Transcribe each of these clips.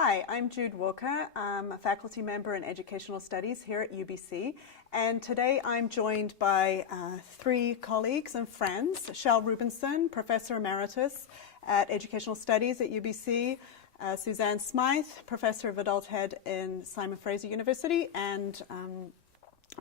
Hi, I'm Jude Walker. I'm a faculty member in Educational Studies here at UBC, and today I'm joined by three colleagues and friends. Shel Rubinson, Professor Emeritus at Educational Studies at UBC, Suzanne Smythe, Professor of Adult Ed in Simon Fraser University, and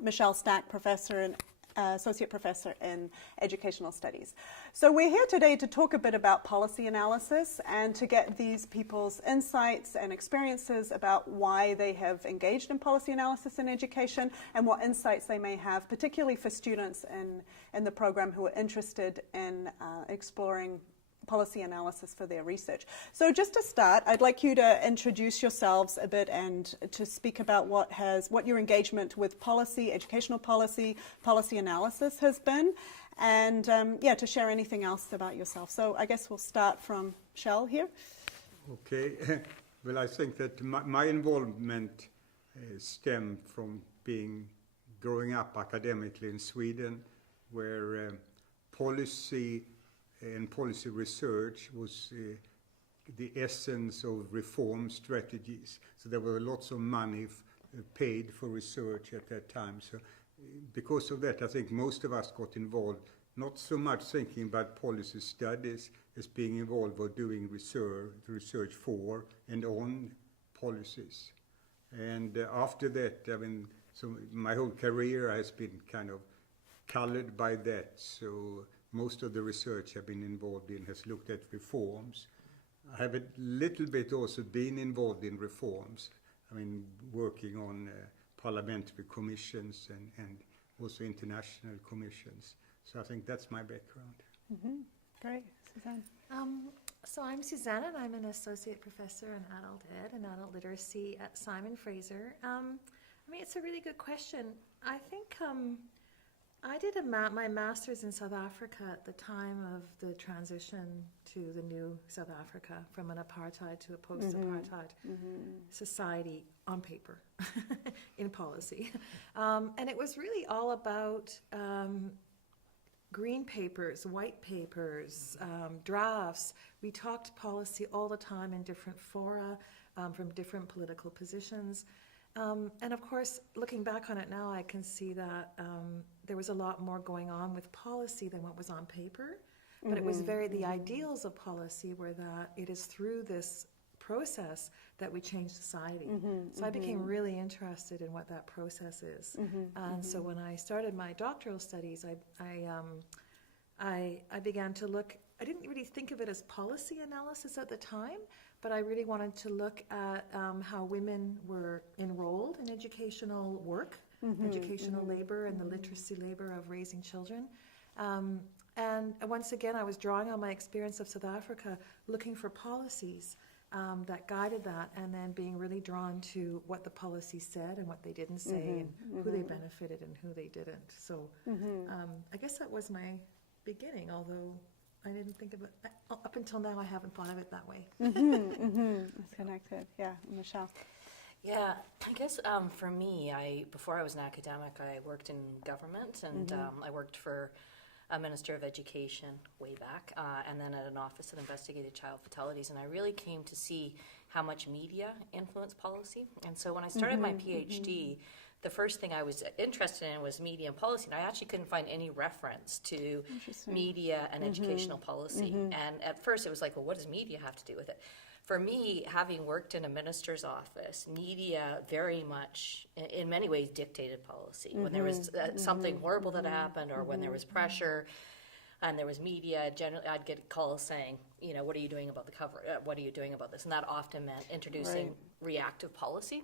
Michelle Stack, Professor and Associate Professor in Educational Studies. So we're here today to talk a bit about policy analysis and to get these people's insights and experiences about why they have engaged in policy analysis in education and what insights they may have, particularly for students in the program who are interested in exploring policy analysis for their research. So just to start, I'd like you to introduce yourselves a bit and to speak about what your engagement with policy, educational policy, policy analysis has been, and to share anything else about yourself. So I guess we'll start from Shel here. Okay, well, I think that my involvement stemmed from growing up academically in Sweden, where policy and policy research was the essence of reform strategies. So there were lots of money paid for research at that time. So because of that, I think most of us got involved, not so much thinking about policy studies as being involved or doing research for and on policies. And after that, so my whole career has been kind of colored by that. So most of the research I've been involved in has looked at reforms. I have a little bit also been involved in reforms. Working on parliamentary commissions and also international commissions. So I think that's my background. Mm-hmm. Great. Suzanne? So I'm Suzanne, and I'm an associate professor in adult ed and adult literacy at Simon Fraser. It's a really good question. I think I did my master's in South Africa at the time of the transition to the new South Africa, from an apartheid to a post-apartheid society on paper, in policy. And it was really all about green papers, white papers, drafts. We talked policy all the time in different fora, from different political positions. And of course, looking back on it now, I can see that there was a lot more going on with policy than what was on paper. But it was the ideals of policy were that it is through this process that we change society. So I became really interested in what that process is. And so when I started my doctoral studies, I began to look. I didn't really think of it as policy analysis at the time, but I really wanted to look at how women were enrolled in educational work, educational labor, and the literacy labor of raising children. And once again, I was drawing on my experience of South Africa, looking for policies that guided that, and then being really drawn to what the policy said and what they didn't say, and who they benefited and who they didn't. So I guess that was my beginning, although I didn't think of it, up until now I haven't thought of it that way. It's connected, yeah. Michelle? Yeah, I guess for me, before I was an academic, I worked in government, and I worked for a Minister of Education way back, and then at an office that investigated child fatalities, and I really came to see how much media influenced policy. And so when I started my PhD, the first thing I was interested in was media and policy, and I actually couldn't find any reference to media and educational policy. And at first it was like, well, what does media have to do with it? For me, having worked in a minister's office, media very much, in many ways, dictated policy. When there was something horrible that happened, or when there was pressure, and there was media, generally I'd get calls saying, what are you doing about the cover? What are you doing about this? And that often meant introducing reactive policy.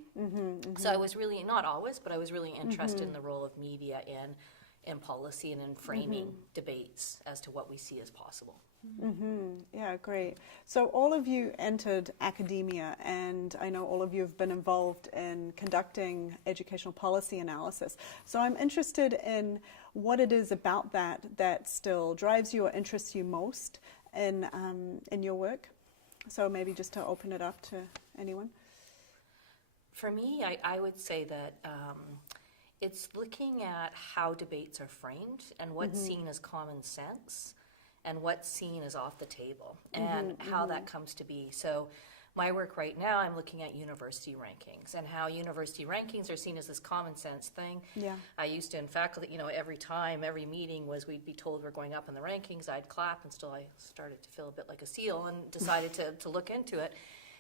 So I was really, not always, but I was really interested in the role of media in policy and in framing debates as to what we see as possible. Yeah, great. So all of you entered academia, and I know all of you have been involved in conducting educational policy analysis. So I'm interested in what it is about that still drives you or interests you most in your work. So maybe just to open it up to anyone. For me, I would say that it's looking at how debates are framed and what's seen as common sense and what's seen as off the table and how that comes to be. So my work right now, I'm looking at university rankings and how university rankings are seen as this common sense thing. Yeah. I used to, in faculty, every meeting was we'd be told we're going up in the rankings, I'd clap, and still I started to feel a bit like a seal and decided to look into it,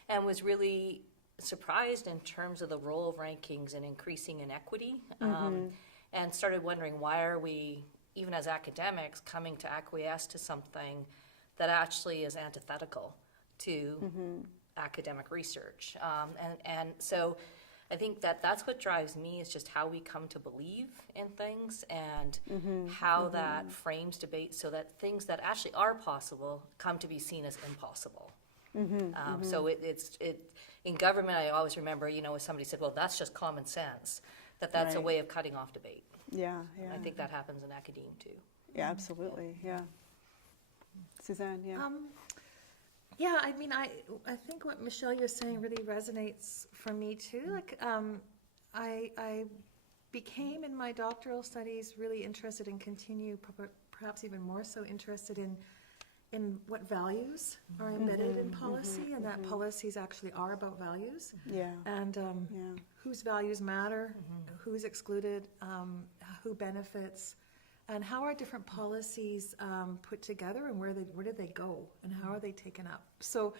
and was really surprised in terms of the role of rankings in increasing inequity, and started wondering, why are we, even as academics, coming to acquiesce to something that actually is antithetical to academic research. And so I think that's what drives me, is just how we come to believe in things, and how that frames debate so that things that actually are possible come to be seen as impossible. So it's in government, I always remember, if somebody said, well, that's just common sense, that's a Right. way of cutting off debate. Yeah. I think that happens in academia too. Yeah, absolutely. Yeah. Suzanne, yeah. Yeah, I mean, I think what Michelle, you're saying really resonates for me too. Like, I became in my doctoral studies really interested and continue, perhaps even more so interested in what values are embedded in policy, and that policies actually are about values, Yeah. and Yeah. whose values matter, who's excluded, who benefits, and how are different policies put together, and where do they go, and how are they taken up. So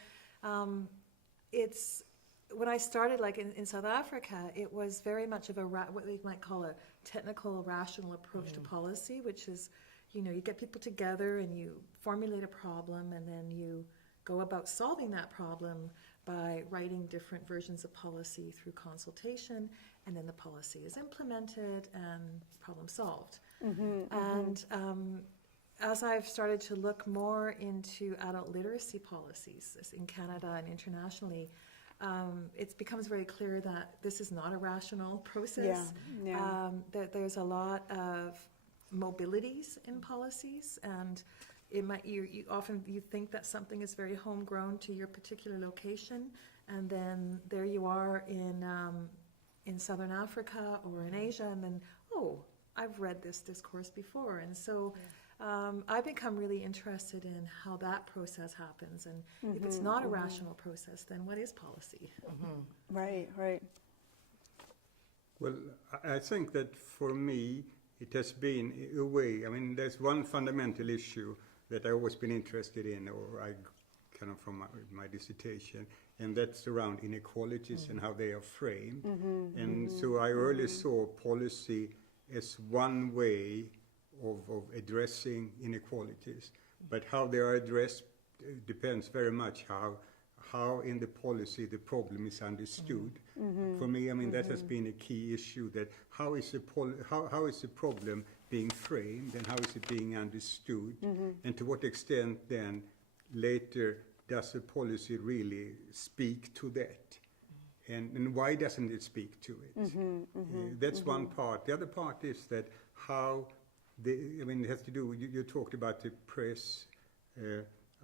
it's, when I started, like in South Africa, it was very much of what we might call a technical, rational approach to policy, which is, you get people together and you formulate a problem, and then you go about solving that problem by writing different versions of policy through consultation, and then the policy is implemented and problem solved. And as I've started to look more into adult literacy policies in Canada and internationally, it becomes very clear that this is not a rational process. Yeah. That there's a lot of mobilities in policies, and it might, you often think that something is very homegrown to your particular location, and then there you are in Southern Africa or in Asia, and then, oh, I've read this discourse before. And so I've become really interested in how that process happens, and if it's not a rational process, then what is policy? Right, right. Well, I think that for me, it has been a way. I mean, there's one fundamental issue that I've always been interested in, or I kind of from my dissertation, and that's around inequalities and how they are framed. And so I early saw policy as one way of addressing inequalities, but how they are addressed depends very much how in the policy the problem is understood. For me, I mean, that has been a key issue, that how is the problem being framed, and how is it being understood, and to what extent then later does the policy really speak to that, and why doesn't it speak to it? That's one part. The other part is that how it has to do, you talked about the press.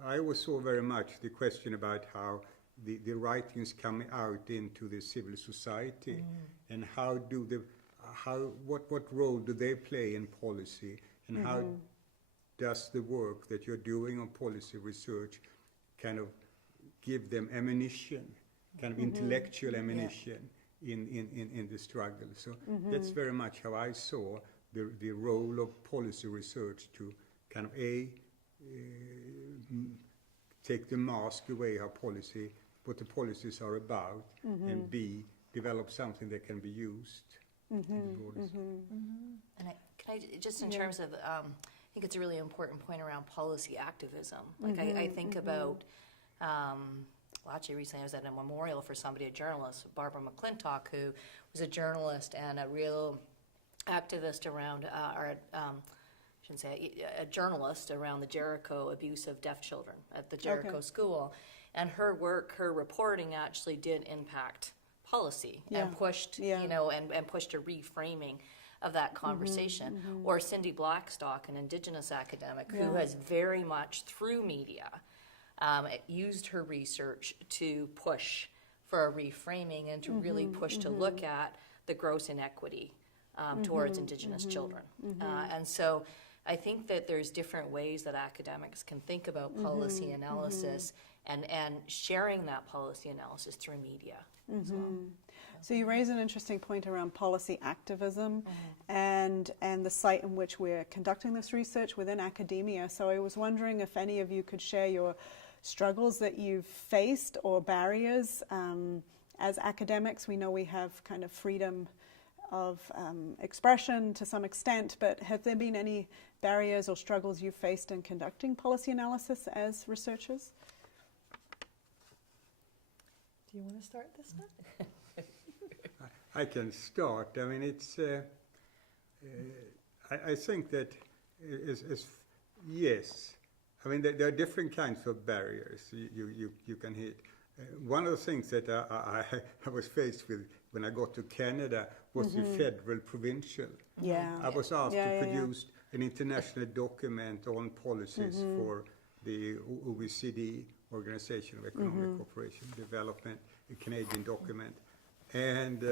I always saw very much the question about how the writings come out into the civil society, and what role do they play in policy, and how does the work that you're doing on policy research kind of give them ammunition, kind of intellectual ammunition in the struggle. So that's very much how I saw the role of policy research, to kind of take the mask away what the policies are about, and B, develop something that can be used. And just in terms of, I think it's a really important point around policy activism. Like I think about, well, actually recently I was at a memorial for somebody, a journalist, Barbara McClintock, who was a journalist and a real activist around, a journalist around the Jericho abuse of deaf children at the Jericho school. And her work, her reporting actually did impact policy and pushed, and pushed a reframing of that conversation. Or Cindy Blackstock, an Indigenous academic who has very much through media used her research to push for a reframing and to really push to look at the gross inequity towards Indigenous children. And so I think that there's different ways that academics can think about policy analysis and sharing that policy analysis through media as well. So you raise an interesting point around policy activism and the site in which we're conducting this research within academia. So I was wondering if any of you could share your struggles that you've faced or barriers as academics. We know we have kind of freedom of expression to some extent, but have there been any barriers or struggles you've faced in conducting policy analysis as researchers? Do you want to start this one? I can start. I mean, it's. I think that yes. I mean, there are different kinds of barriers you can hit. One of the things that I was faced with when I got to Canada was the federal provincial. Yeah. I was asked to produce an international document on policies for the OECD, Organization of Economic Cooperation and Development, a Canadian document. And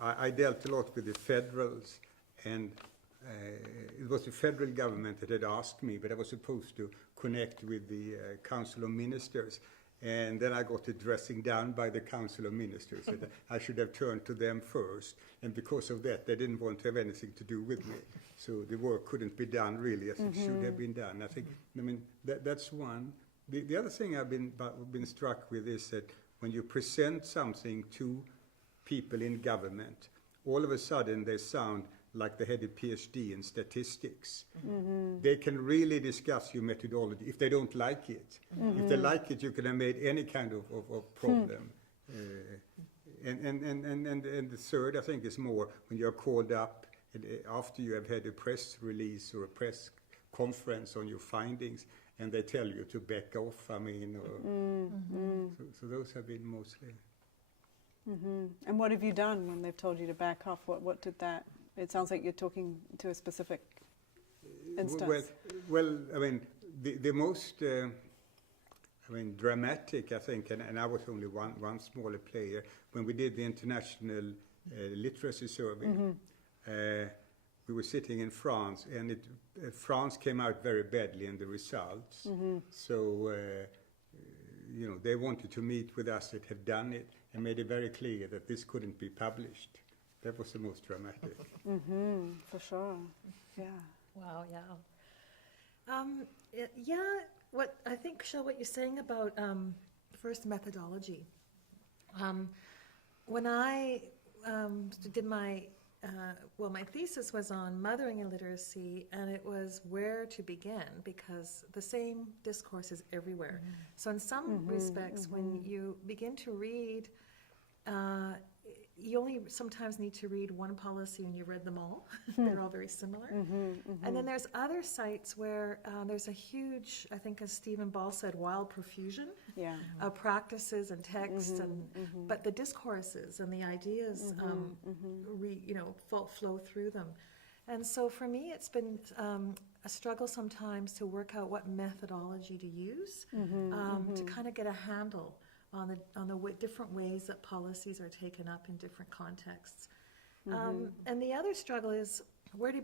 I dealt a lot with the federals, and it was the federal government that had asked me, but I was supposed to connect with the Council of Ministers. And then I got a dressing down by the Council of Ministers that I should have turned to them first. And because of that, they didn't want to have anything to do with me. So the work couldn't be done really as it should have been done. I mean, that's one. The other thing I've been struck with is that when you present something to people in government, all of a sudden they sound like they had a PhD in statistics. They can really discuss your methodology if they don't like it. If they like it, you can have made any kind of problem. And the third, I think, is more when you're called up after you have had a press release or a press conference on your findings, and they tell you to back off. I mean, so those have been mostly. And what have you done when they've told you to back off? What did that? It sounds like you're talking to a specific instance. Well, I mean, the most, dramatic, I think, and I was only one smaller player, when we did the international literacy survey. We were sitting in France, and France came out very badly in the results. So, they wanted to meet with us that had done it and made it very clear that this couldn't be published. That was the most dramatic. For sure. Yeah. Wow, yeah. What I think, Shel, what you're saying about first methodology. When I did my thesis was on mothering and literacy, and it was where to begin, because the same discourse is everywhere. So in some respects, when you begin to read, you only sometimes need to read one policy and you've read them all. They're all very similar. And then there's other sites where there's a huge, I think as Stephen Ball said, wild profusion of practices and texts, but the discourses and the ideas flow through them. And so for me, it's been a struggle sometimes to work out what methodology to use to kind of get a handle on the different ways that policies are taken up in different contexts. And the other struggle is where do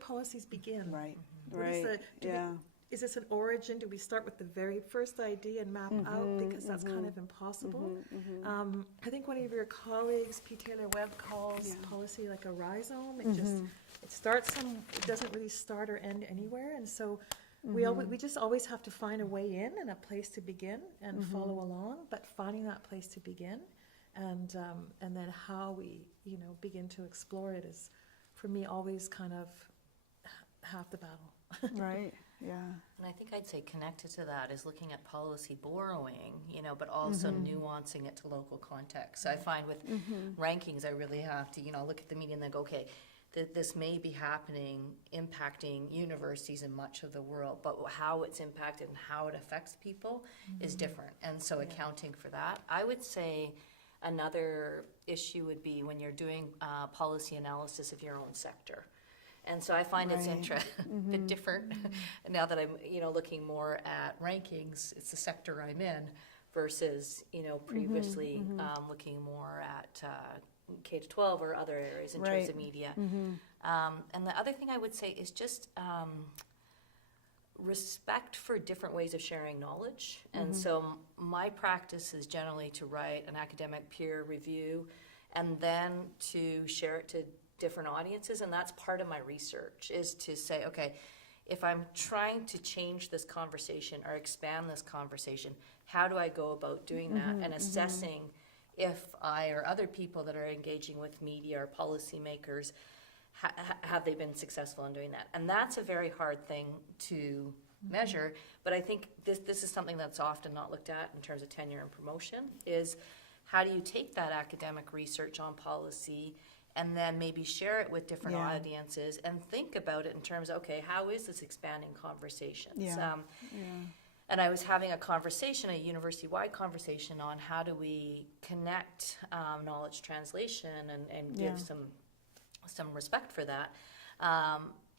policies begin? Right. Is this an origin? Do we start with the very first idea and map out? Because that's kind of impossible. I think one of your colleagues, P. Taylor Webb, calls policy like a rhizome. It starts it doesn't really start or end anywhere. And so we just always have to find a way in and a place to begin and follow along, but finding that place to begin and then how we begin to explore it is, for me, always kind of half the battle. Right. Yeah. And I think I'd say connected to that is looking at policy borrowing, but also nuancing it to local context. So I find with rankings, I really have to, look at the media and then go, okay, this may be impacting universities in much of the world, but how it's impacted and how it affects people is different. And so accounting for that. I would say another issue would be when you're doing policy analysis of your own sector. And so I find it's a bit different now that I'm, looking more at rankings. It's the sector I'm in versus, previously looking more at K-12 or other areas in terms of media. And the other thing I would say is just respect for different ways of sharing knowledge. And so my practice is generally to write an academic peer review and then to share it to different audiences. And that's part of my research, is to say, okay, if I'm trying to change this conversation or expand this conversation, how do I go about doing that and assessing if I or other people that are engaging with media or policymakers, have they been successful in doing that? And that's a very hard thing to measure, but I think this is something that's often not looked at in terms of tenure and promotion, is how do you take that academic research on policy and then maybe share it with different audiences and think about it in terms of, okay, how is this expanding conversations? And I was having a conversation, a university-wide conversation, on how do we connect knowledge translation and give some respect for that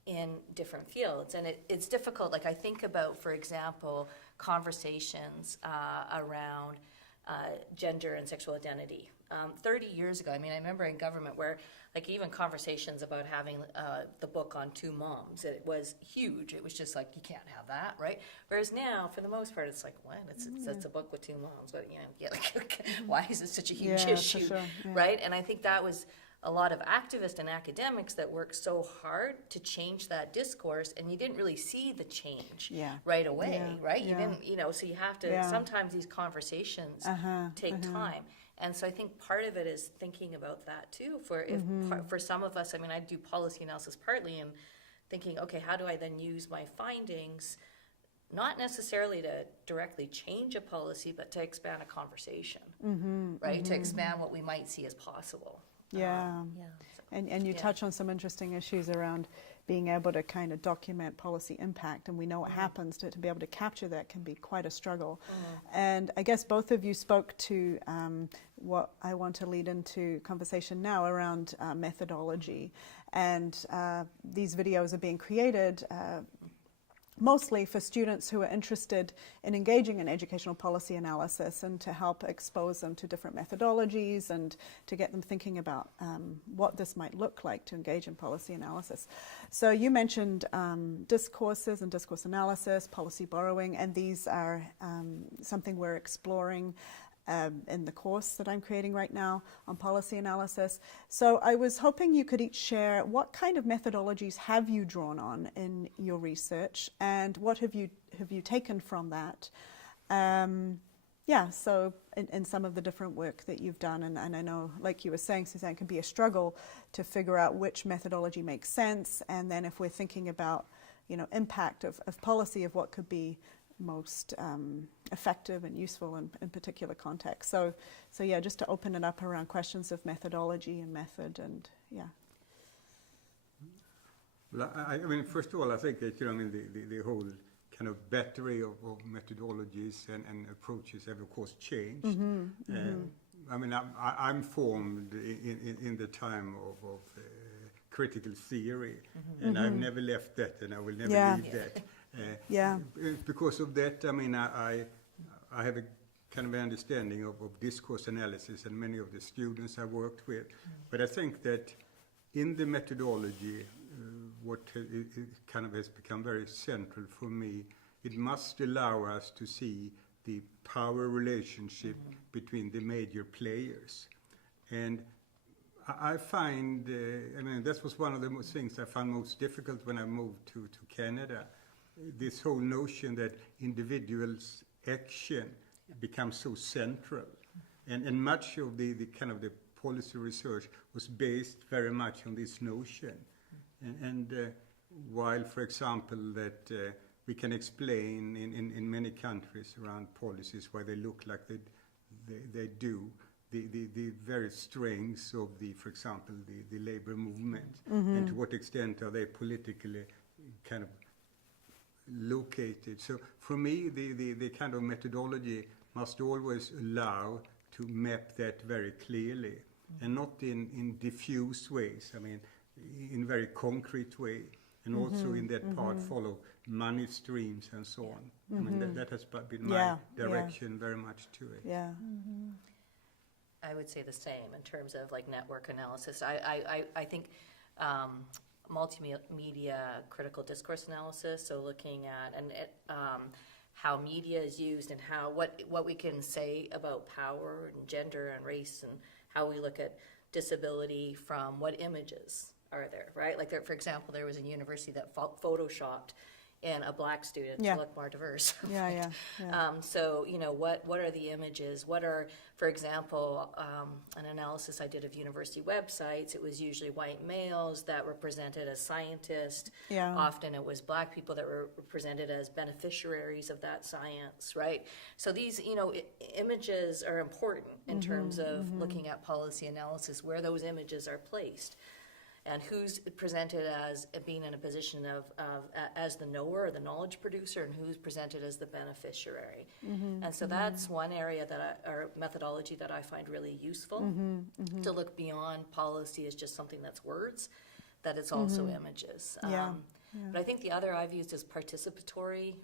in different fields. And it's difficult. Like, I think about, for example, conversations around gender and sexual identity. 30 years ago, I mean, I remember in government where, like, even conversations about having the book on two moms, it was huge. It was just like, you can't have that, right? Whereas now, for the most part, it's like, what? It's a book with two moms. But, like, why is it such a huge issue, right? And I think that was a lot of activists and academics that worked so hard to change that discourse, and you didn't really see the change right away, right? You didn't, so you have to, sometimes these conversations take time. And so I think part of it is thinking about that too. For some of us, I mean, I do policy analysis partly and thinking, okay, how do I then use my findings, not necessarily to directly change a policy, but to expand a conversation, right? To expand what we might see as possible. And you touch on some interesting issues around being able to kind of document policy impact, and we know what happens. To be able to capture that can be quite a struggle. And I guess both of you spoke to what I want to lead into conversation now around methodology. And these videos are being created mostly for students who are interested in engaging in educational policy analysis, and to help expose them to different methodologies and to get them thinking about what this might look like to engage in policy analysis. So you mentioned discourses and discourse analysis, policy borrowing, and these are something we're exploring in the course that I'm creating right now on policy analysis. So I was hoping you could each share what kind of methodologies have you drawn on in your research, and what have you taken from that? So in some of the different work that you've done, and I know, like you were saying, Suzanne, it can be a struggle to figure out which methodology makes sense, and then if we're thinking about, impact of policy, of what could be most effective and useful in particular contexts. So just to open it up around questions of methodology and method, and Well, I mean, first of all, I think that, the whole kind of battery of methodologies and approaches have, of course, changed. I mean, I'm formed in the time of critical theory, and I've never left that, and I will never leave that. Because of that, I mean, I have a kind of understanding of discourse analysis, and many of the students I worked with. But I think that in the methodology, what it kind of has become very central for me, it must allow us to see the power relationship between the major players. And I find, that was one of the things I found most difficult when I moved to Canada. This whole notion that individuals' action becomes so central. And much of the kind of the policy research was based very much on this notion. And while, for example, that we can explain in many countries around policies why they look like they do, the very strengths of for example, the labor movement, and to what extent are they politically kind of located. So for me, the kind of methodology must always allow to map that very clearly, and not in diffuse ways. I mean, in very concrete way, and also in that part follow money streams and so on. I mean, that has been my direction very much to it. I would say the same in terms of like network analysis. I think multimedia critical discourse analysis, so looking at how media is used and what we can say about power and gender and race, and how we look at disability from what images are there, right? Like there, for example, there was a university that photoshopped in a black student Yeah. to look more diverse. Yeah. So, what are the images? What are, for example, an analysis I did of university websites, it was usually white males that were presented as scientists. Yeah. Often it was black people that were presented as beneficiaries of that science, right? So these, images are important in terms of looking at policy analysis, where those images are placed, and who's presented as being in a position of as the knower or the knowledge producer, and who's presented as the beneficiary. And so that's one area or methodology that I find really useful, to look beyond policy as just something that's words, that it's also images. But I think the other I've used is participatory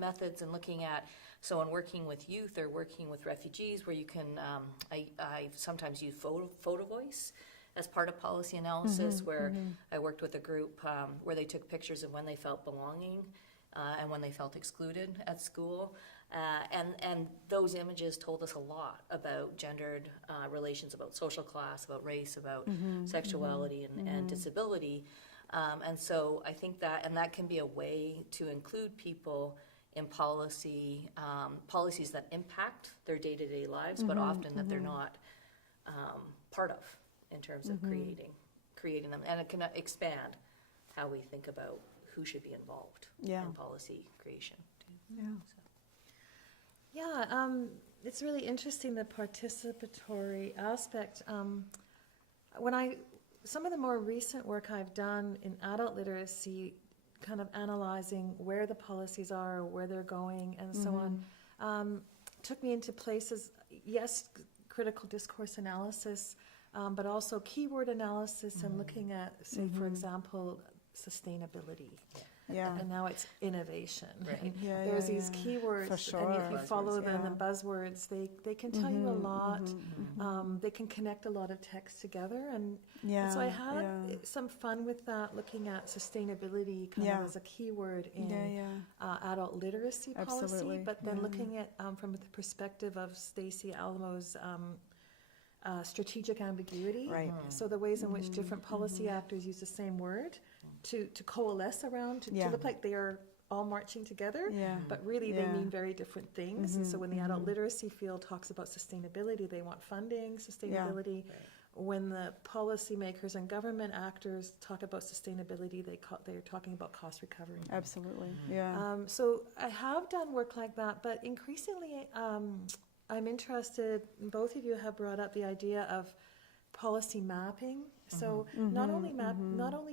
methods, and looking at, so in working with youth or working with refugees, where you can, I sometimes use photo voice as part of policy analysis, where I worked with a group where they took pictures of when they felt belonging and when they felt excluded at school. And those images told us a lot about gendered relations, about social class, about race, about sexuality and disability. And so I think that can be a way to include people in policy, policies that impact their day-to-day lives, but often that they're not part of, in terms of creating them, and it can expand how we think about who should be involved in policy creation. It's really interesting, the participatory aspect. Some of the more recent work I've done in adult literacy, kind of analyzing where the policies are, where they're going, and so on, took me into places, yes, critical discourse analysis, but also keyword analysis, and looking at, say, for example, sustainability. And now it's innovation. Right. And Yeah, there's yeah, these yeah. keywords, For sure. and if you follow Buzzwords, them, yeah. the buzzwords, they can tell you a lot. They can connect a lot of text together, and so I had some fun with that, looking at sustainability kind of as a keyword in adult literacy policy, Absolutely, but then looking at from the perspective of Stacey Alamo's strategic ambiguity. Right. So the ways in which different policy actors use the same word to coalesce around, to look like they are all marching together, but really they mean very different things. And so when the adult literacy field talks about sustainability, they want funding, sustainability. When the policymakers and government actors talk about sustainability, they're talking about cost recovery. Absolutely. So I have done work like that, but increasingly I'm interested, both of you have brought up the idea of policy mapping. So not only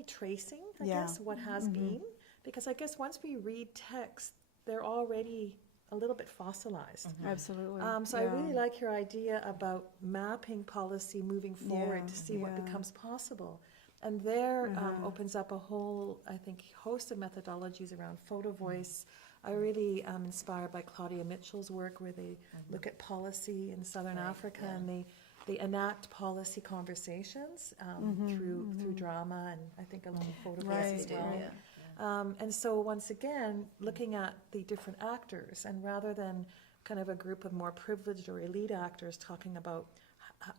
tracing, I guess, what has been, because I guess once we read text, they're already a little bit fossilized. Absolutely. So I really like your idea about mapping policy moving forward to see what becomes possible. And there opens up a whole, I think, host of methodologies around photo voice. I really am inspired by Claudia Mitchell's work, where they look at policy in Southern Africa, and they enact policy conversations through drama, and I think along photo voice as well. And so once again, looking at the different actors, and rather than kind of a group of more privileged or elite actors talking about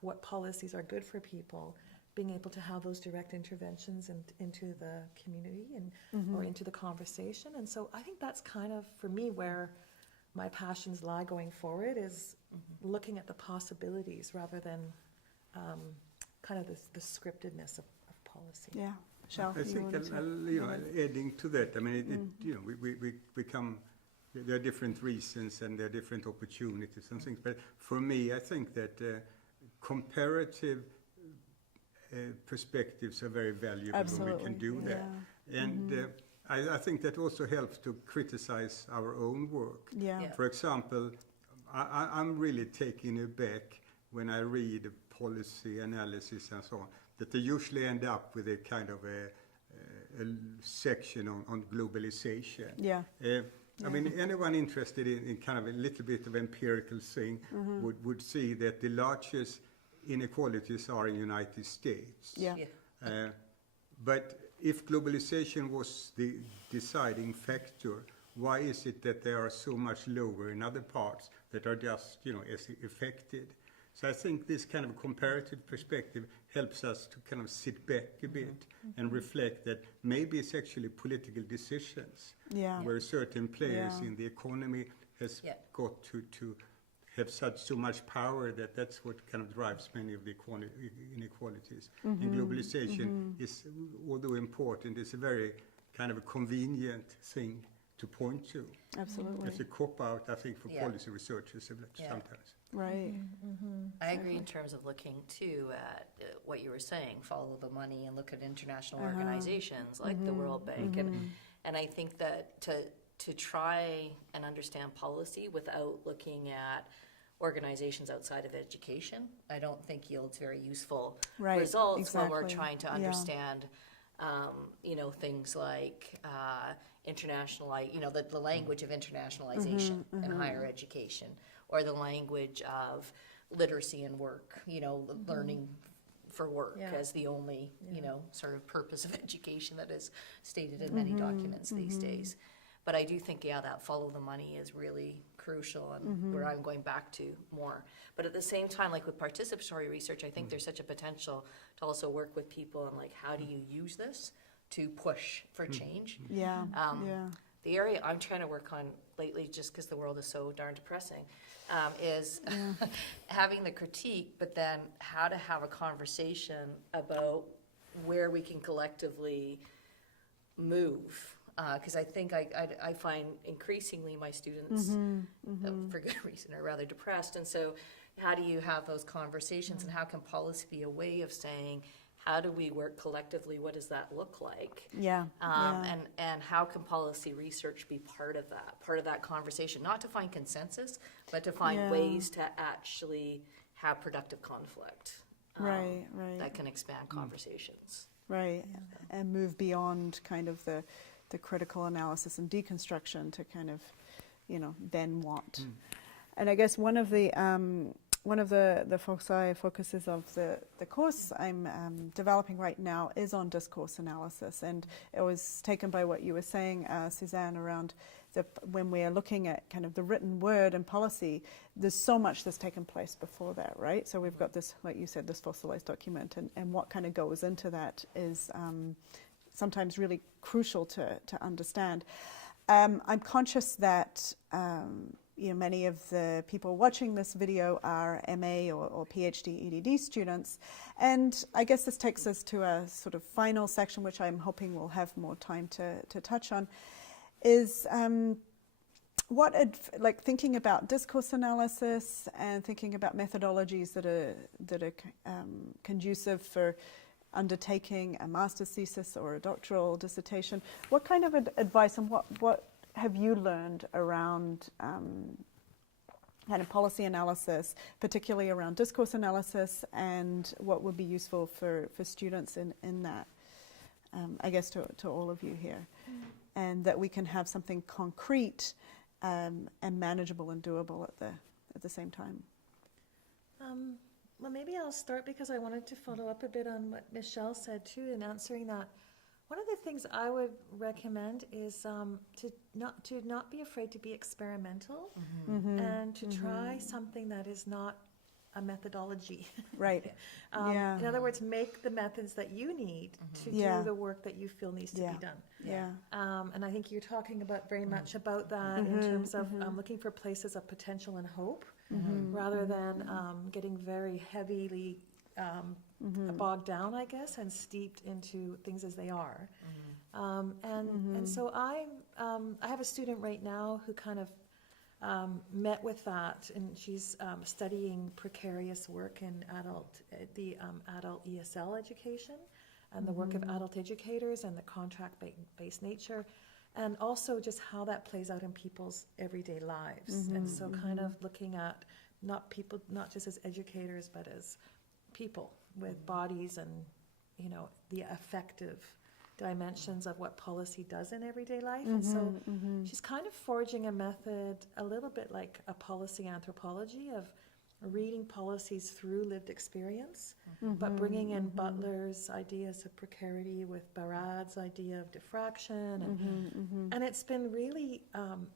what policies are good for people, being able to have those direct interventions into the community and or into the conversation. And so I think that's kind of, for me, where my passions lie going forward, is looking at the possibilities rather than kind of the scriptedness of policy. Yeah. Shall I think, adding to that, I mean, we come, there are different reasons and there are different opportunities and things, but for me, I think that comparative perspectives are very valuable. Absolutely. When we can do that. And I think that also helps to criticize our own work. For example, I'm really taken aback when I read policy analysis and so on, that they usually end up with a kind of a section on globalization. I mean, anyone interested in kind of a little bit of empirical thing would see that the largest inequalities are in the United States. But if globalization was the deciding factor, why is it that they are so much lower in other parts that are just, as affected? So I think this kind of comparative perspective helps us to kind of sit back a bit and reflect that maybe it's actually political decisions Yeah. where certain players Yeah. in the economy has Yeah. got to have so much power that that's what kind of drives many of the inequalities. And globalization is, although important, is a very kind of a convenient thing to point to. Absolutely. It's a cop-out, I think, for Yeah. policy researchers Yeah. sometimes. Right. I agree in terms of looking too at what you were saying, follow the money and look at international organizations like the World Bank. And I think that to try and understand policy without looking at organizations outside of education, I don't think yields very useful Right, results when we're exactly. trying to Yeah. understand things like the language of internationalization in higher education, or the language of literacy and work, learning for work Yeah. as the only, sort of purpose of education that is stated in many documents these days. But I do think, that follow the money is really crucial and where I'm going back to more. But at the same time, like with participatory research, I think there's such a potential to also work with people and like, how do you use this to push for change? Yeah. Um, Yeah. The area I'm trying to work on lately, just because the world is so darn depressing, is having the critique, but then how to have a conversation about where we can collectively move. Because I think I find increasingly my students, for good reason, are rather depressed. And so how do you have those conversations and how can policy be a way of saying, how do we work collectively? What does that look like? Yeah. Yeah. And how can policy research be part of that conversation? Not to find consensus, but to find Yeah. ways to actually have productive conflict. Right. That can expand conversations. Right, and move beyond kind of the critical analysis and deconstruction to kind of, then what. And I guess one of the focuses of the course I'm developing right now is on discourse analysis, and it was taken by what you were saying, Suzanne, around when we are looking at kind of the written word and policy, there's so much that's taken place before that, right? So we've got this, like you said, this fossilized document, and what kind of goes into that is sometimes really crucial to understand. I'm conscious that many of the people watching this video are MA or PhD EDD students, and I guess this takes us to a sort of final section, which I'm hoping we'll have more time to touch on, is thinking about discourse analysis and thinking about methodologies that are conducive for undertaking a master's thesis or a doctoral dissertation. What kind of advice and what have you learned around kind of policy analysis, particularly around discourse analysis, and what would be useful for students in that, I guess to all of you here, and that we can have something concrete and manageable and doable at the same time? Well, maybe I'll start because I wanted to follow up a bit on what Michelle said too in answering that. One of the things I would recommend is to not be afraid to be experimental and to try something that is not a methodology. Right. Yeah. In other words, make the methods that you need to Yeah. do the work that you feel needs to be done. Yeah. And I think you're talking about very much about that in terms of looking for places of potential and hope rather than getting very heavily bogged down, I guess, and steeped into things as they are. And so I have a student right now who kind of met with that, and she's studying precarious work in adult ESL education and the work of adult educators and the contract-based nature, and also just how that plays out in people's everyday lives. And so kind of looking at not just as educators, but as people with bodies and, the affective dimensions of what policy does in everyday life. And so she's kind of forging a method a little bit like a policy anthropology of reading policies through lived experience, but bringing in Butler's ideas of precarity with Barad's idea of diffraction. And it's been really,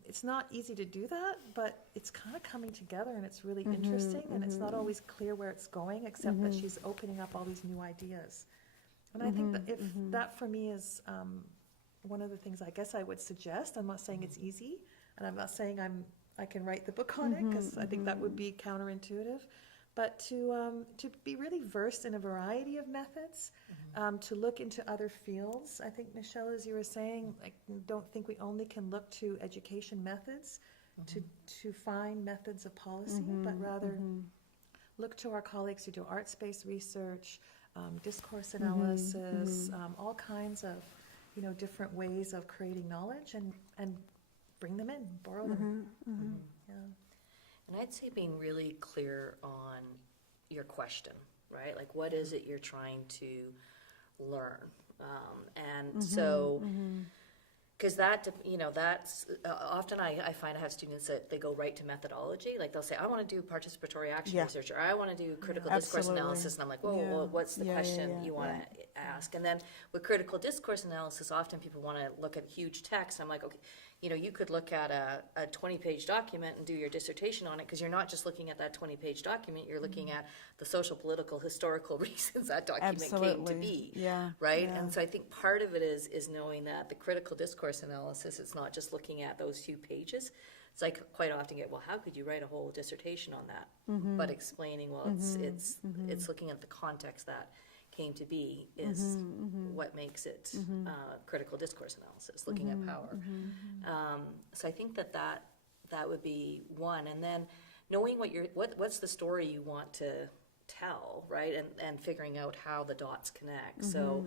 it's not easy to do that, but it's kind of coming together and it's really interesting, and it's not always clear where it's going, except that she's opening up all these new ideas. And I think that if that for me is one of the things I guess I would suggest. I'm not saying it's easy, and I'm not saying I can write the book on it, because I think that would be counterintuitive. But to be really versed in a variety of methods, to look into other fields. I think, Michelle, as you were saying, I don't think we only can look to education methods to find methods of policy, but rather look to our colleagues who do arts-based research, discourse analysis, all kinds of different ways of creating knowledge, and bring them in, borrow them. Yeah. And I'd say being really clear on your question, right? Like, what is it you're trying to learn? So, because that's, often I find I have students that they go right to methodology. Like, they'll say, I want to do participatory action research, or I want to do critical discourse analysis. And I'm like, well, what's the question you want to ask? And then with critical discourse analysis, often people want to look at huge text. I'm like, okay, you could look at a 20-page document and do your dissertation on it, because you're not just looking at that 20-page document, you're looking at the social, political, historical reasons that document came to be, right? And so I think part of it is knowing that the critical discourse analysis, it's not just looking at those few pages. It's like quite often get, well, how could you write a whole dissertation on that? But explaining, well, it's looking at the context that came to be is what makes it critical discourse analysis, looking at power. So I think that would be one, and then knowing what's the story you want to tell, right? And figuring out how the dots connect. So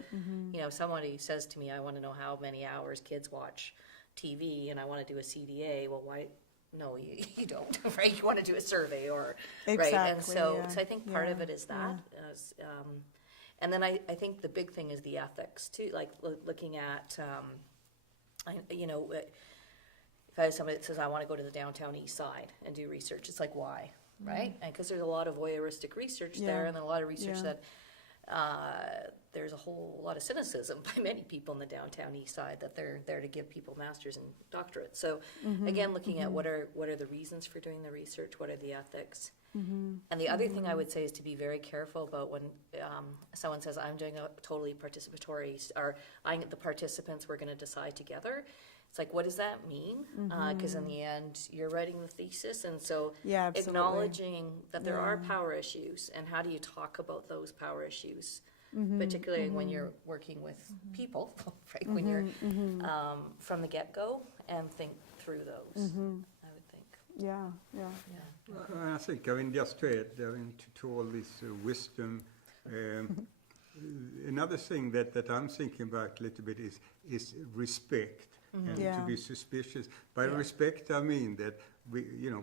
somebody says to me, I want to know how many hours kids watch TV, and I want to do a CDA. Well, why? No, you don't, right? You want to do a survey, or right? And so I think part of it is that. And then I think the big thing is the ethics too, like looking at, if I have somebody that says, I want to go to the downtown east side and do research, it's like, why, right? And because there's a lot of voyeuristic research there, and then a lot of research that there's a whole lot of cynicism by many people in the downtown east side, that they're there to give people masters and doctorates. So again, looking at what are the reasons for doing the research, what are the ethics. And the other thing I would say is to be very careful about when someone says, I'm doing a totally participatory, or the participants, we're going to decide together. It's like, what does that mean? Because in the end, you're writing the thesis. And so acknowledging that there are power issues, and how do you talk about those power issues, particularly when you're working with people, right? When you're from the get-go, and think through those, I would think. I think, just to add, to all this wisdom, another thing that I'm thinking about a little bit is respect, and to be suspicious. By respect, I mean that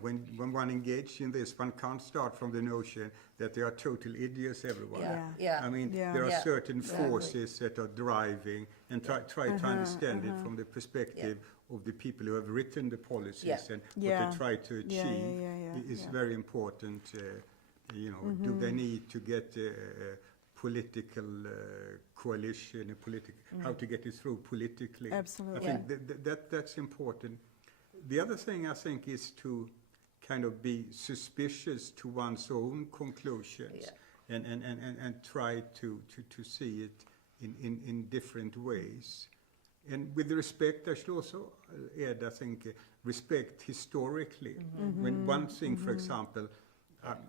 when one engages in this, one can't start from the notion that they are total idiots, everyone. I mean, there are certain forces that are driving, and try to understand it from the perspective of the people who have written the policies, and what they try to achieve is very important. Do they need to get a political coalition, how to get it through politically? Absolutely. I think that's important. The other thing I think is to kind of be suspicious to one's own conclusions, and try to see it in different ways. And with respect, I should also add, I think, respect historically. When one thing, for example,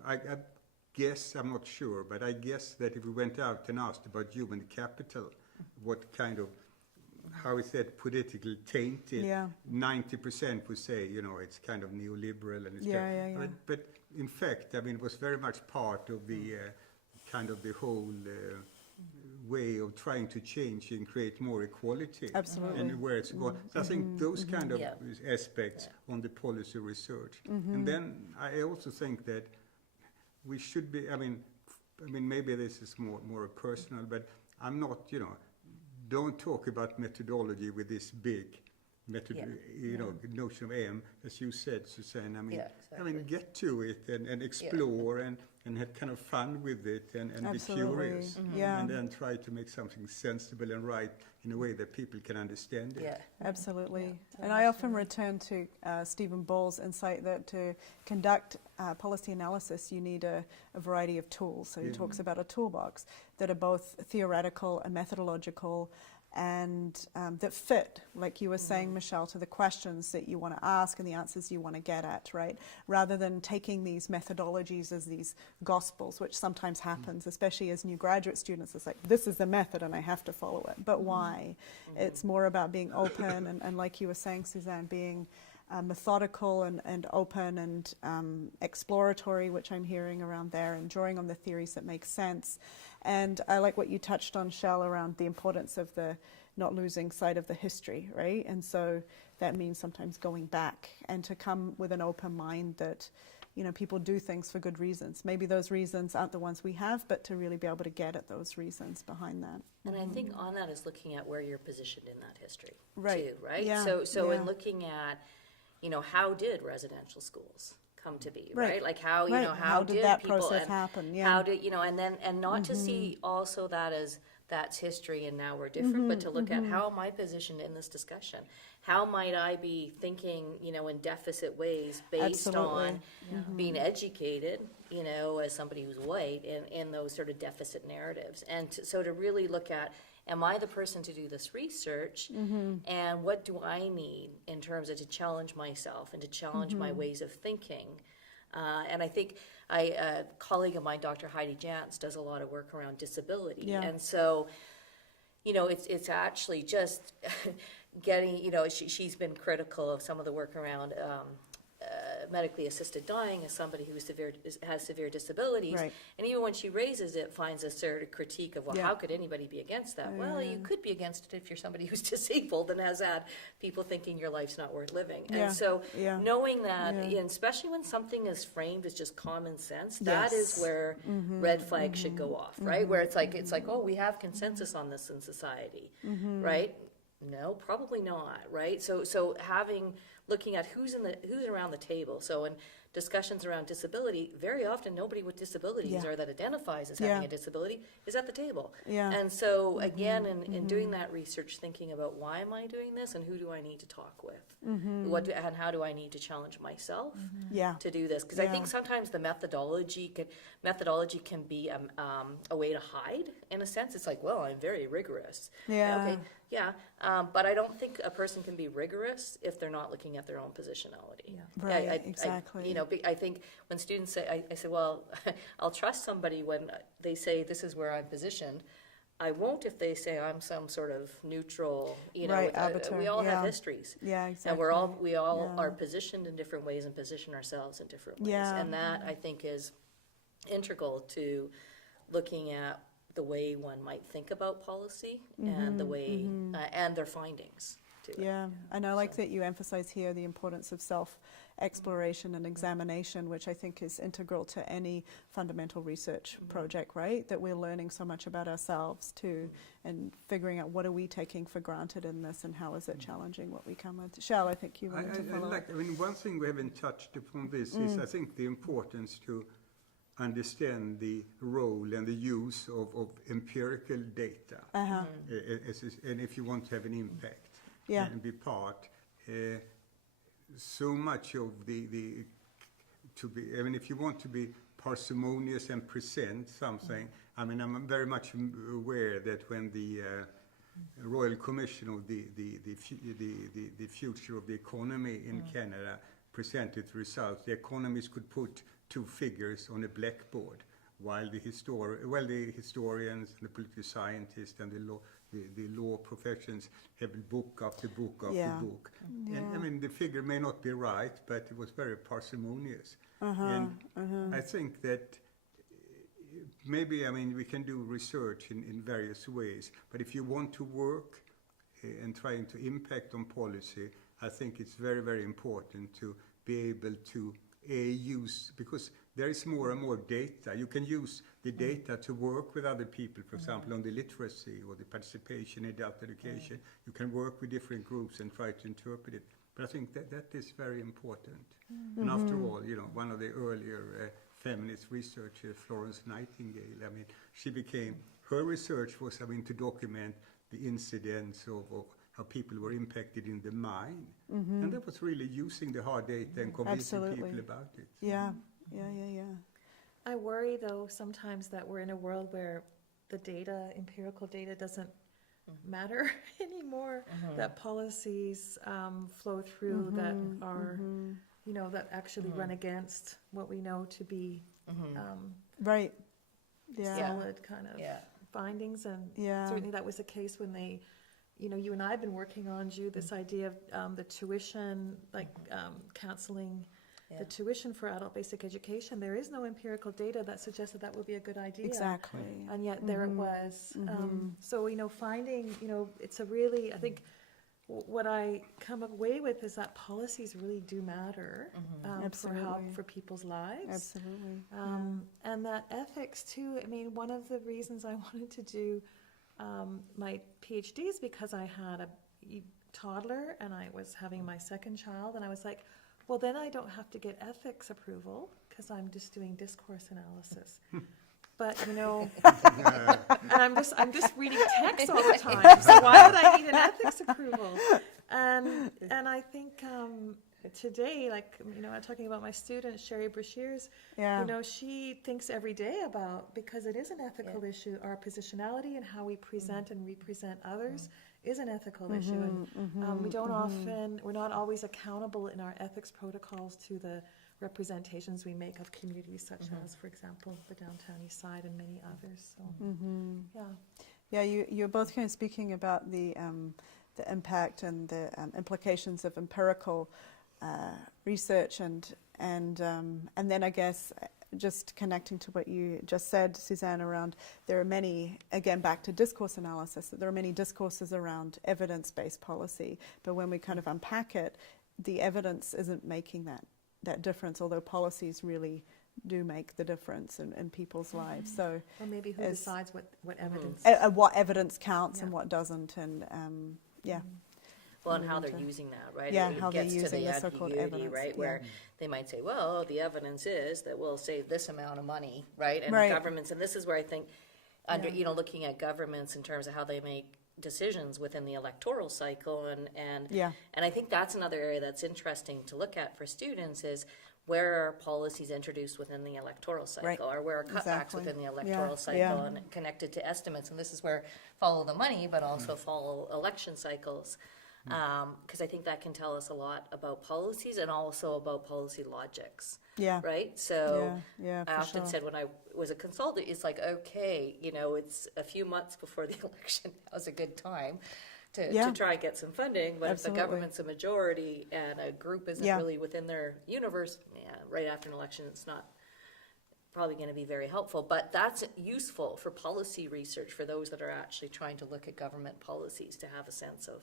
I guess, I'm not sure, but I guess that if we went out and asked about human capital, what kind of, how is that politically tainted? 90% would say, it's kind of neoliberal, and it's but in fact, I mean, it was very much part of the kind of the whole way of trying to change and create more equality. Absolutely. And where it's going. So I think those kind of aspects on the policy research. And then I also think that we should be, I mean, maybe this is more personal, but I'm not, don't talk about methodology with this big method, Yeah. you know, notion of aim, as you said, Suzanne. I mean, Yeah, I mean, get to it and explore and have kind of fun with it and be Absolutely. curious, Yeah. and then try to make something sensible and right in a way that people can understand it. Yeah. Absolutely. Yeah, And I often return to Stephen Ball's insight that to conduct policy analysis, you need a variety of tools. So he talks about a toolbox that are both theoretical and methodological, and that fit, like you were saying, Michelle, to the questions that you want to ask and the answers you want to get at, right? Rather than taking these methodologies as these gospels, which sometimes happens, especially as new graduate students. It's like, this is the method and I have to follow it. But why? It's more about being open and like you were saying, Suzanne, being methodical and open and exploratory, which I'm hearing around there, and drawing on the theories that make sense. And I like what you touched on, Shell, around the importance of the not losing sight of the history, right? And so that means sometimes going back and to come with an open mind that, you know, people do things for good reasons. Maybe those reasons aren't the ones we have, but to really be able to get at those reasons behind that. And I think on that is looking at where you're positioned in that history, Right. too, right? Yeah, So yeah. in looking at, you know, how did residential schools come to be, Right. right? Like how, you Right. know, How did that people process and happen? Yeah. how did, you know, and then, and not to see also that as that's history and now we're different, but to look at how am I positioned in this discussion? How might I be thinking, you know, in deficit ways based Absolutely. on being educated, you know, as somebody who's white in those sort of deficit narratives? And so to really look at, am I the person to do this research? And what do I need in terms of to challenge myself and to challenge my ways of thinking? And I think a colleague of mine, Dr. Heidi Jantz, does a lot of work around disability. Yeah. And so, you know, it's actually just getting, you know, she's been critical of some of the work around medically assisted dying as somebody who has severe disabilities. Right. And even when she raises it, finds a sort of critique of, well, Yeah. how could anybody be against that? Well, you could be against it if you're somebody who's disabled and has had people thinking your life's not worth living. Yeah. And so Yeah. knowing that, Yeah. and especially when something is framed as just common sense, that is Yes. where red flags should go off, right? Where it's like, oh, we have consensus on this in society, right? No, probably not, right? So looking at who's around the table. So in discussions around disability, very often nobody with disabilities Yeah. or that identifies as Yeah. having a disability is at the table. Yeah. And so again, in doing that research, thinking about why am I doing this and who do I need to talk with? And how do I need to challenge myself Yeah. to do this? Because I think Yeah. sometimes the methodology can be a way to hide, in a sense. It's like, well, I'm very rigorous. Yeah. Okay, yeah, but I don't think a person can be rigorous if they're not looking at their own positionality. Right, exactly. You know, I think when students say, I say, well, I'll trust somebody when they say this is where I'm positioned. I won't if they say I'm some sort of neutral, you know. Right, arbiter, we all have yeah. histories. Yeah, exactly. And we all Yeah. are positioned in different ways and position ourselves in different ways. Yeah. And that, I think, is integral to looking at the way one might think about policy and the way, and their findings to it. Yeah, and I like that you emphasize here the importance of self-exploration and examination, which I think is integral to any fundamental research project, right? That we're learning so much about ourselves too, and figuring out what are we taking for granted in this and how is it challenging what we come with. Shell, I think you wanted to follow up. I mean, one thing we haven't touched upon this is, I think, the importance to understand the role and the use of empirical data. And if you want to have an impact Yeah. and be part, so much of if you want to be parsimonious and present something, I mean, I'm very much aware that when the Royal Commission of the future of the economy in Canada presented results, the economists could put two figures on a blackboard, while the historians, the political scientists, and the law professions have book after book after Yeah. book. And I mean, the figure may not be right, but it was very parsimonious. And I think that maybe, I mean, we can do research in various ways, but if you want to work and trying to impact on policy, I think it's very, very important to be able to use, because there is more and more data. You can use the data to work with other people, for example, on the literacy or the participation in adult education. You can work with different groups and try to interpret it. But I think that is very important. And after all, you know, one of the earlier feminist researchers, Florence Nightingale, I mean, her research was, I mean, to document the incidents of how people were impacted in the mine. And that was really using the hard data and convincing people about it. Yeah. I worry, though, sometimes that we're in a world where the data, empirical data, doesn't matter anymore, that policies flow through that are, you know, that actually run against what we know to be Right. Yeah. solid kind of findings. And Yeah. certainly that was the case when they, you know, you and I have been working on, Jude, this idea of the tuition, like counseling, the tuition for adult basic education. There is no empirical data that suggested that would be a good idea. Exactly. And yet there it was. So, you know, finding, you know, it's a really, I think what I come away with is that policies really do matter for people's lives. Absolutely. And that ethics too, I mean, one of the reasons I wanted to do my PhD is because I had a toddler and I was having my second child, and I was like, well, then I don't have to get ethics approval because I'm just doing discourse analysis. But, you know, and I'm just reading text all the time. So why would I need an ethics approval? And I think today, like, you know, I'm talking about my student, Sherry Brashears, you know, she thinks every day about, because it is an ethical issue, our positionality and how we present and represent others is an ethical issue. And we don't often, we're not always accountable in our ethics protocols to the representations we make of communities such as, for example, the Downtown East Side and many others. So, Yeah, you're both kind of speaking about the impact and the implications of empirical research, and then I guess just connecting to what you just said, Suzanne, around there are many, again back to discourse analysis, that there are many discourses around evidence-based policy, but when we kind of unpack it, the evidence isn't making that difference, although policies really do make the difference in people's lives. So, or maybe who decides what evidence? What evidence counts and what doesn't, and Well, and how they're using that, right? Yeah, It how they're gets to using the the so-called ambiguity, evidence, right? yeah. Where they might say, well, the evidence is that we'll save this amount of money, right? And Right. governments, and this is where I think, you know, looking at governments in terms of how they make decisions within the electoral cycle, and I think that's another area that's interesting to look at for students is where are policies introduced within the electoral cycle, or where are cutbacks Exactly. within the electoral cycle and connected to estimates. And this is where follow the money, but also follow election cycles. Because I think that can tell us a lot about policies and also about policy logics. Yeah. Right? So Yeah, I for often sure. said when I was a consultant, it's like, okay, you know, it's a few months before the election. Now's a good time to try and get some funding. But if the Absolutely. government's a majority and a group isn't really within their universe, right after an election, it's not probably going to be very helpful. But that's useful for policy research for those that are actually trying to look at government policies to have a sense of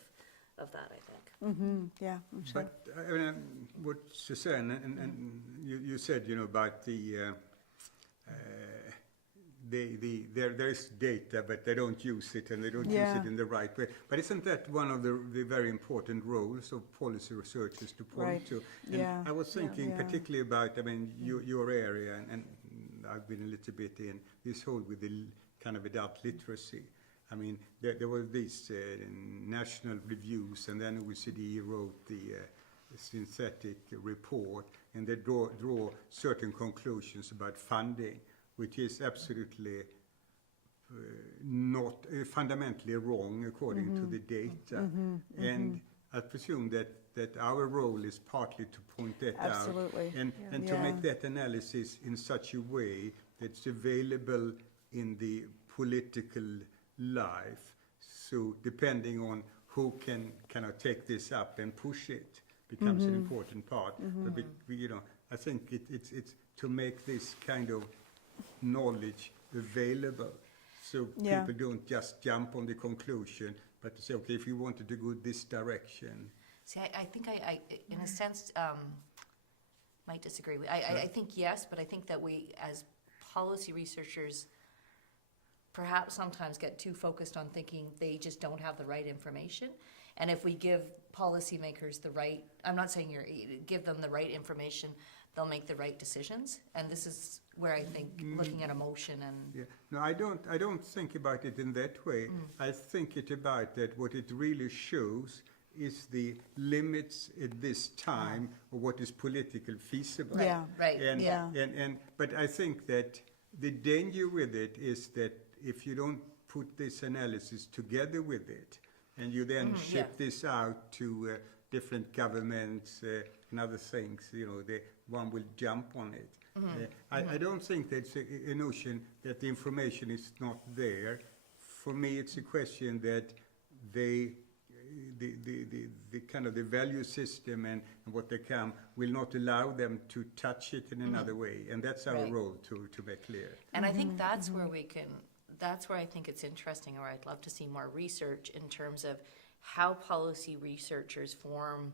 that, I think. Yeah, I'm sure. But I mean, what Suzanne and you said, you know, about there is data, but they don't use it, and they don't use it in the right way. But isn't that one of the very important roles of policy researchers to point Right. to? And I was thinking Yeah. particularly about, I mean, your area, and I've been a little bit in this whole with the kind of adult literacy. I mean, there were these national reviews, and then OECD wrote the synthetic report, and they draw certain conclusions about funding, which is absolutely not fundamentally wrong according to the data. And I presume that our role is partly to point that Absolutely. out and to make that analysis in such a way that's available in the political life. So depending on who can kind of take this up and push it becomes an important part. But you know, I think it's to make this kind of knowledge available, so people don't just jump on the conclusion, but to say, okay, if you wanted to go this direction. See, I think I in a sense, might disagree with. I think yes, but I think that we, as policy researchers, perhaps sometimes get too focused on thinking they just don't have the right information. And if we give policymakers the right, I'm not saying give them the right information, they'll make the right decisions. And this is where I think looking at emotion and Yeah. No, I don't think about it in that way. I think it about that what it really shows is the limits at this time of what is politically feasible. Yeah. right. And, Yeah. but I think that the danger with it is that if you don't put this analysis together with it, and you then ship this out to different governments and other things, one will jump on it. I don't think that's a notion that the information is not there. For me, it's a question that the kind of the value system and what they come will not allow them to touch it in another way, and that's our Right. role to make clear. And I think that's where that's where I think it's interesting, or I'd love to see more research in terms of how policy researchers form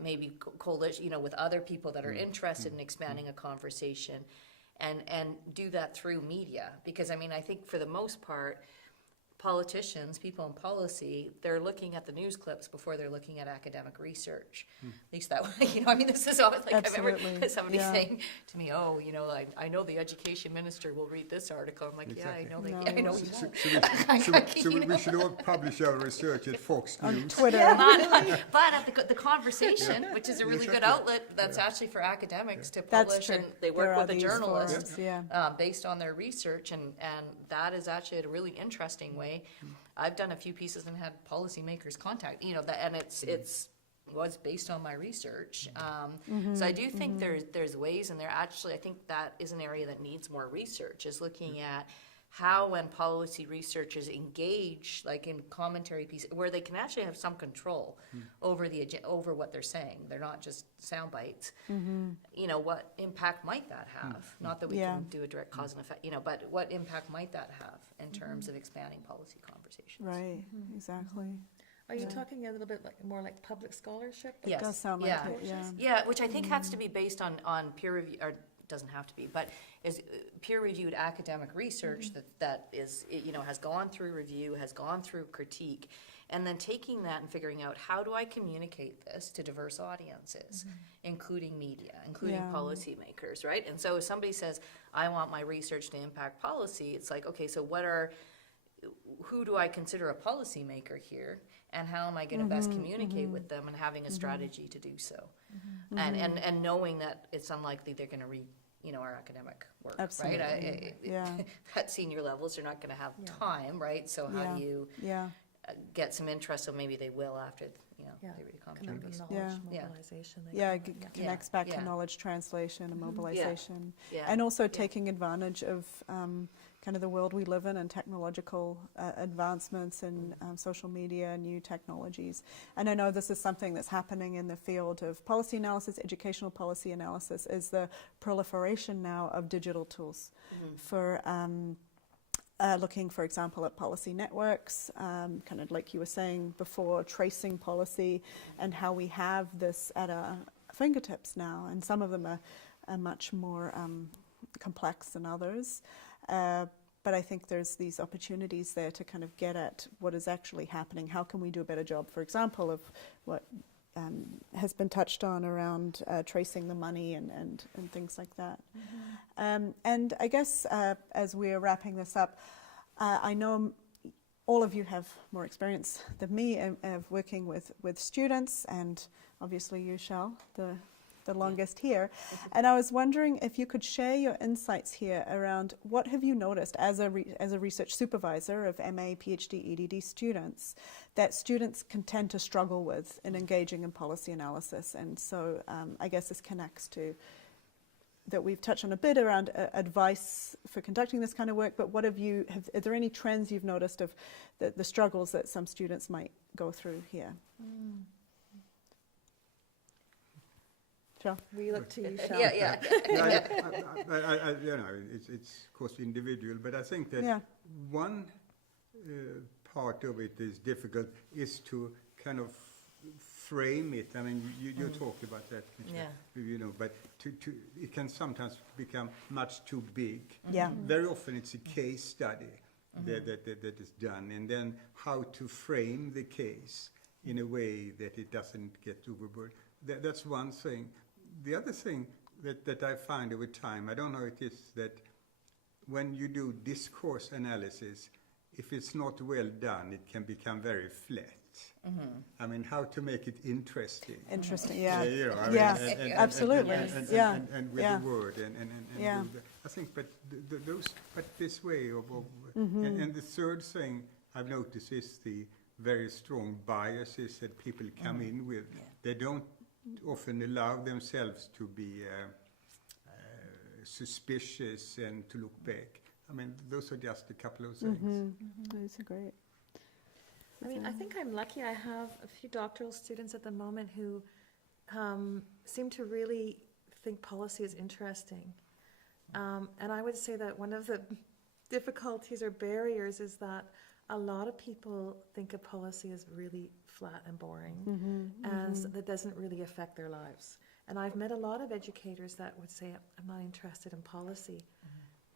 maybe coalition, with other people that are interested in expanding a conversation, and do that through media. Because I mean, I think for the most part, politicians, people in policy, they're looking at the news clips before they're looking at academic research. At least that way, I mean, this is always like I've ever Absolutely, somebody yeah. saying to me, "Oh, I know the education minister will read this article." I'm like, Exactly. "Yeah, I know No. I know you So, won't." we should all publish our research at Fox On News. Twitter. But at the conversation, which is a really good Exactly. outlet, that's actually for academics to That's publish, true. and they There work are with a these journalist forums, yeah. based on their research, and that is actually a really interesting way. I've done a few pieces and had policymakers contact, and it's was based on my research. So I do think there's ways, and I think that is an area that needs more research, is looking at how when policy researchers engage, like in commentary pieces, where they can actually have some control over what they're saying. They're not just sound bites. What impact might that have? Not that we Yeah. can do a direct cause and effect, but what impact might that have in terms of expanding policy conversations? Right, exactly. Are you talking a little bit more like public scholarship? Yes. Does sound like yeah. it, yeah. Yeah, which I think has to be based on peer review, or doesn't have to be, but is peer-reviewed academic research that is, has gone through review, has gone through critique, and then taking that and figuring out, how do I communicate this to diverse audiences, including media, including Yeah. policymakers, right? And so if somebody says, I want my research to impact policy, it's like, okay, so who do I consider a policymaker here, and how am I going to best communicate with them, and having a strategy to do so, and knowing that it's unlikely they're going to read our academic work, Absolutely. right? Yeah. At senior levels, they're not going to have time, right? So how Yeah. do you Yeah, get some interest? So maybe they will after Yeah, they read a kind commentary of a piece. knowledge Yeah. mobilization. yeah, kind of, connects back to yeah. knowledge translation and mobilization. Yeah. And also taking advantage of kind of the world we live in, and technological advancements in social media and new technologies. And I know this is something that's happening in the field of policy analysis, educational policy analysis, is the proliferation now of digital tools for looking, for example, at policy networks, kind of like you were saying before, tracing policy, and how we have this at our fingertips now. And some of them are much more complex than others. But I think there's these opportunities there to kind of get at what is actually happening. How can we do a better job, for example, of what has been touched on around tracing the money and things like that. And I guess as we're wrapping this up, I know all of you have more experience than me of working with students, and obviously you, Shell, the longest here. And I was wondering if you could share your insights here around what have you noticed as a research supervisor of MA, PhD, EDD students that students can tend to struggle with in engaging in policy analysis. And so I guess this connects to that we've touched on a bit around advice for conducting this kind of work, but what are there any trends you've noticed of the struggles that some students might go through here? Shell? We look to you, Shel. Yeah. It's of course individual, but I think that Yeah. one part of it is difficult is to kind of frame it. I mean, you talked about that, Michelle, Yeah. you know, but it can sometimes become much too big. Yeah. Very often it's a case study that is done, and then how to frame the case in a way that it doesn't get overboard. That's one thing. The other thing that I find over time, I don't know if it is that when you do discourse analysis, if it's not well done, it can become very flat. I mean, how to make it interesting. Interesting, yeah. You know, I mean, Yeah, absolutely. and with Yeah. the word and Yeah. with I think, but but this way of Mm-hmm. and the third thing I've noticed is the very strong biases that people come in with. They don't often allow themselves to be suspicious and to look back. I mean, those are just a couple of things. Those are great. I mean, I think I'm lucky. I have a few doctoral students at the moment who seem to really think policy is interesting. And I would say that one of the difficulties or barriers is that a lot of people think of policy as really flat and boring, and that doesn't really affect their lives. And I've met a lot of educators that would say, I'm not interested in policy.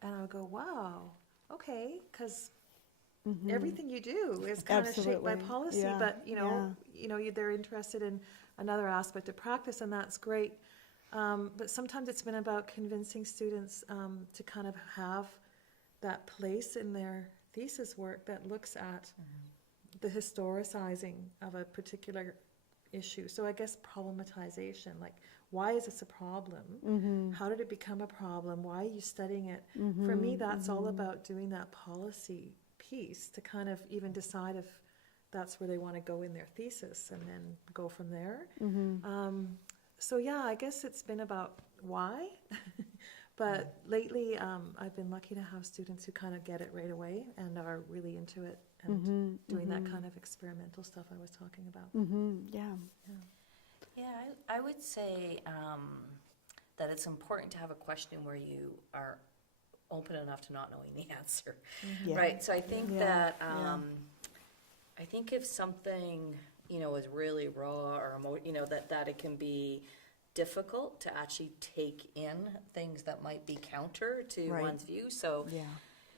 And I'll go, wow, okay, because everything you do is kind of shaped by Absolutely. policy, Yeah. but they're interested in another aspect of practice, and that's great. But sometimes it's been about convincing students to kind of have that place in their thesis work that looks at the historicizing of a particular issue. So I guess problematization, like, why is this a problem? How did it become a problem? Why are you studying it? For me, that's all about doing that policy piece to kind of even decide if that's where they want to go in their thesis and then go from there. So yeah, I guess it's been about why. But lately, I've been lucky to have students who kind of get it right away and are really into it and doing that kind of experimental stuff I was talking about. Yeah. Yeah, I would say that it's important to have a question where you are open enough to not knowing the answer, Yeah. right? So I think Yeah, that yeah. I think if something is really raw or that it can be difficult to actually take in things that might be counter to Right. one's view. So Yeah.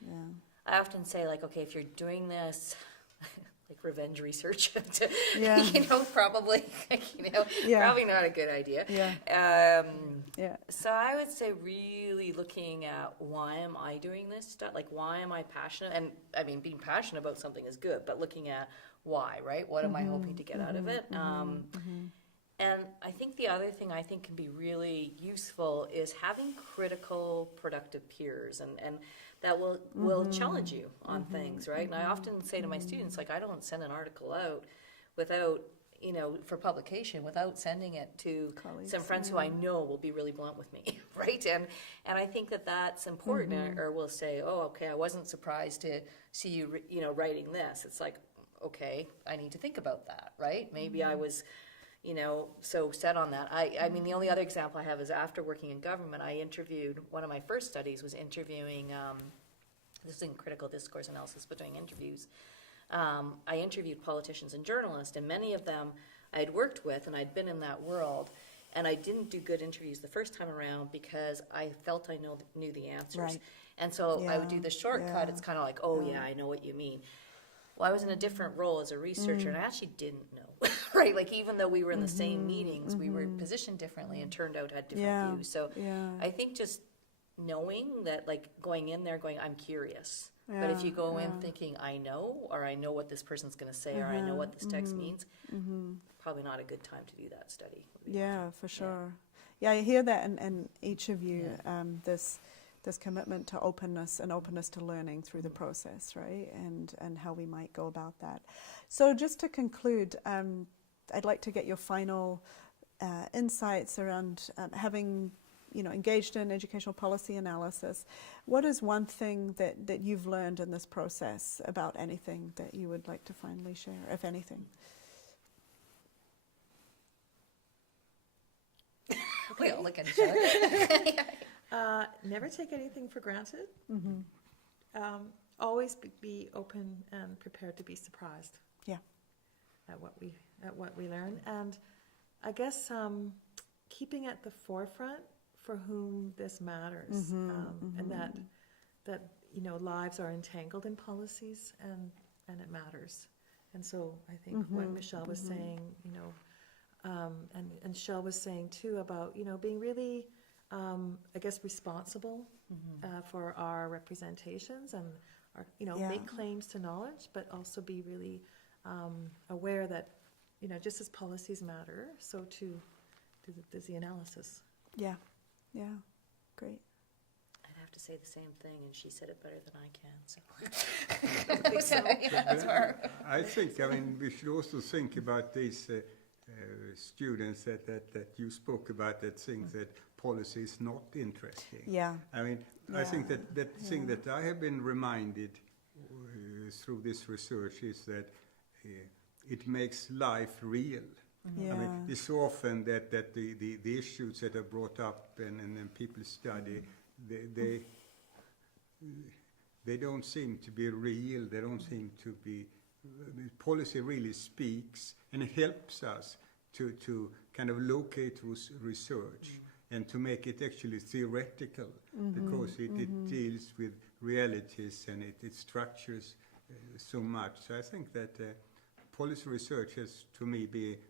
Yeah. I often say, like, okay, if you're doing this, like revenge research, Yeah. probably, Yeah. probably not a good idea. Yeah. Yeah. So I would say really looking at why am I doing this stuff? Like, why am I passionate? And I mean, being passionate about something is good, but looking at why, right? What am I hoping to get out of it? And I think the other thing I think can be really useful is having critical, productive peers, and that will challenge you on things, right? And I often say to my students, like, I don't send an article out without, for publication, without sending it to Colleagues, some friends who I know will be really blunt with me, right? And I think that that's important, or will say, oh, okay, I wasn't surprised to see you, writing this. It's like, okay, I need to think about that, right? Maybe I was so set on that. I mean, the only other example I have is after working in government, I interviewed, one of my first studies was interviewing, this is in critical discourse analysis, but doing interviews. I interviewed politicians and journalists, and many of them I'd worked with, and I'd been in that world, and I didn't do good interviews the first time around because I felt I knew the answers. Right. And so I would do Yeah, the shortcut. yeah. It's kind of like, oh yeah, I know what you mean. Well, I was in a different role as a researcher, and I actually didn't know, right? Like, even though we were in the same meetings, we were positioned differently and turned out had different Yeah, views. So yeah. I think just knowing that, like, going in there going, I'm curious. But if Yeah, you go in yeah. thinking, I know, or I know what this person's going to say, or I know what this text means, probably not a good time to do that study. Yeah, for sure. Yeah, I hear that in each of you, this commitment to openness and openness to learning through the process, right? And how we might go about that. So just to conclude, I'd like to get your final insights around having engaged in educational policy analysis. What is one thing that you've learned in this process about anything that you would like to finally share, if anything? We all look at each other. Never take anything for granted. Always be open and prepared to be surprised. Yeah. At what we at what we learn. And I guess keeping at the forefront for whom this matters, and that you know, lives are entangled in policies, and it matters. And so I think what Michelle was saying, you know, and Shell was saying too about, you know, being really, I guess, responsible for our representations and our, you know, Yeah. make claims to knowledge, but also be really aware that, you know, just as policies matter, so too does the analysis. Yeah, yeah, great. I'd have to say the same thing, and she said it better than I can, so. Yeah, that's where. I think, I mean, we should also think about these students that you spoke about that think that policy is not interesting. Yeah, I mean, I think Yeah. that thing that I have been reminded through this research is that it makes life real. yeah. I mean, it's so often that the issues that are brought up and then people study, they don't seem to be real. They don't seem to be. Policy really speaks and helps us to kind of locate research and to make it actually theoretical, because it deals with realities and it structures so much. So I think that policy research has, to me,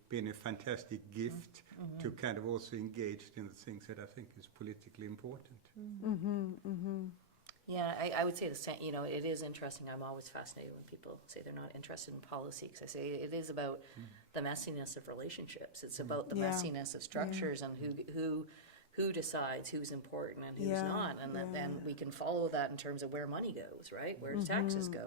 been a fantastic gift to kind of also engage in the things that I think is politically important. Yeah, I would say the same, you know, it is interesting. I'm always fascinated when people say they're not interested in policy, because I say it is about the messiness of relationships. It's about the Yeah. messiness of structures and who decides who's important and who's Yeah, not, and then yeah. we can follow that in terms of where money goes, right? Where do taxes go?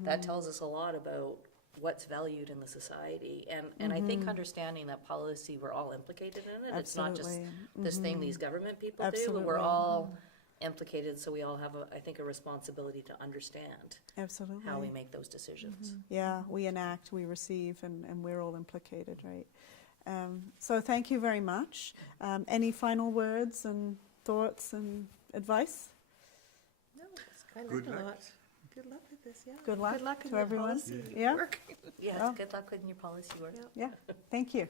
That tells us a lot about what's valued in the society, and I think understanding that policy, we're all implicated in it. It's not just Absolutely. this thing these government people do, but Absolutely. we're all implicated, so we all have, I think, a responsibility to understand Absolutely. how we make those decisions. Yeah, we enact, we receive, and we're all implicated, right? So thank you very much. Any final words and thoughts and advice? No, I learned Good a luck. lot. Good luck with this, yeah. Good luck Good luck in to your everyone. policy Yeah. work. Yes, Oh. good luck with your policy work. Yeah, thank you.